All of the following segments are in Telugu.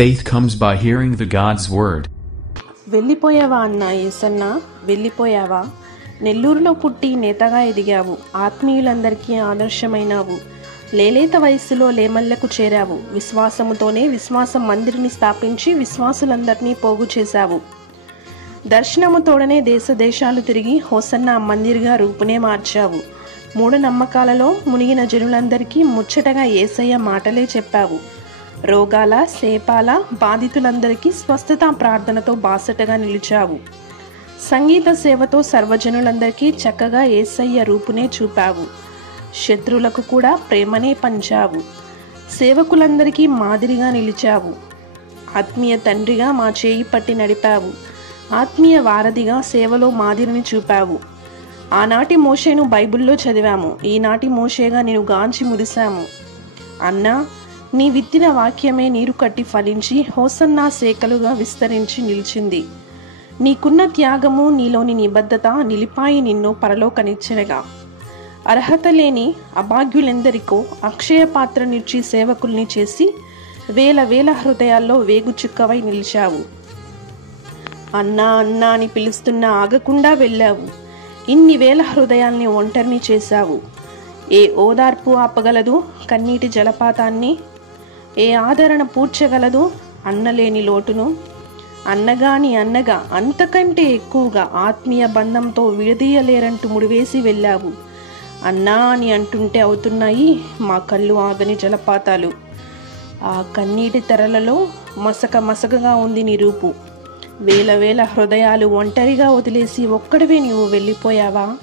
Faith comes by hearing the God's word. వెళ్ళిపోయావా అన్నా యేసన్న, వెళ్ళిపోయావా? నెల్లూరులో పుట్టి నేతగా ఎదిగావు, ఆత్మీయులందరికీ ఆదర్శమైనావు. లేలేత వయస్సులో లేమల్లకు చేరావు. విశ్వాసముతోనే విశ్వాసం మందిరిని స్థాపించి విశ్వాసులందరినీ పోగు చేశావు. దర్శనముతోడనే దేశాలు తిరిగి హోసన్న మందిర్గా రూపునే మార్చావు. మూఢనమ్మకాలలో మునిగిన జనులందరికీ ముచ్చటగా యేసయ్య మాటలే చెప్పావు. రోగాల శాపాల బాధితులందరికీ స్వస్థత ప్రార్థనతో బాసటగా నిలిచావు. సంగీత సేవతో సర్వజనులందరికీ చక్కగా యేసయ్య రూపునే చూపావు. శత్రువులకు కూడా ప్రేమనే పంచావు. సేవకులందరికీ మాదిరిగా నిలిచావు. ఆత్మీయ తండ్రిగా మా చేయి పట్టి నడిపావు. ఆత్మీయ వారధిగా సేవలో మాదిరిని చూపావు. ఆనాటి మోషేను బైబిల్లో చదివాము, ఈనాటి మోషేగా నేను గాంచి మురిశాము. అన్నా, నీ విత్తిన వాక్యమే నీరు కట్టి ఫలించి హోసన్నా శాఖలుగా విస్తరించి నిలిచింది. నీకున్న త్యాగము, నీలోని నిబద్ధత నిలిపాయి నిన్ను పరలోకనిచ్చెనగా. అర్హత లేని అభాగ్యులెందరికో అక్షయ పాత్రనిచ్చి సేవకుల్ని చేసి వేల వేల హృదయాల్లో వేగుచుక్కవై నిలిచావు. అన్నా అన్నా అని పిలుస్తున్నా ఆగకుండా వెళ్ళావు. ఇన్ని వేల హృదయాల్ని ఒంటరిని చేశావు. ఏ ఓదార్పు ఆపగలదు కన్నీటి జలపాతాన్ని? ఏ ఆదరణ పూడ్చగలదు అన్నలేని లోటును? అన్నగా అంతకంటే ఎక్కువగా ఆత్మీయ బంధంతో విడదీయలేరంటూ ముడివేసి వెళ్ళావు. అన్నా అని అంటుంటే అవుతున్నాయి మా కళ్ళు ఆగని జలపాతాలు. ఆ కన్నీటి తెరలలో మసకగా ఉంది నీ రూపు. వేల వేల హృదయాలు ఒంటరిగా వదిలేసి ఒక్కడివే నీవు వెళ్ళిపోయావా?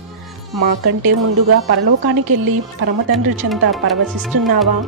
మాకంటే ముందుగా పరలోకానికి వెళ్ళి పరమతండ్రి చెంత పరవశిస్తున్నావా?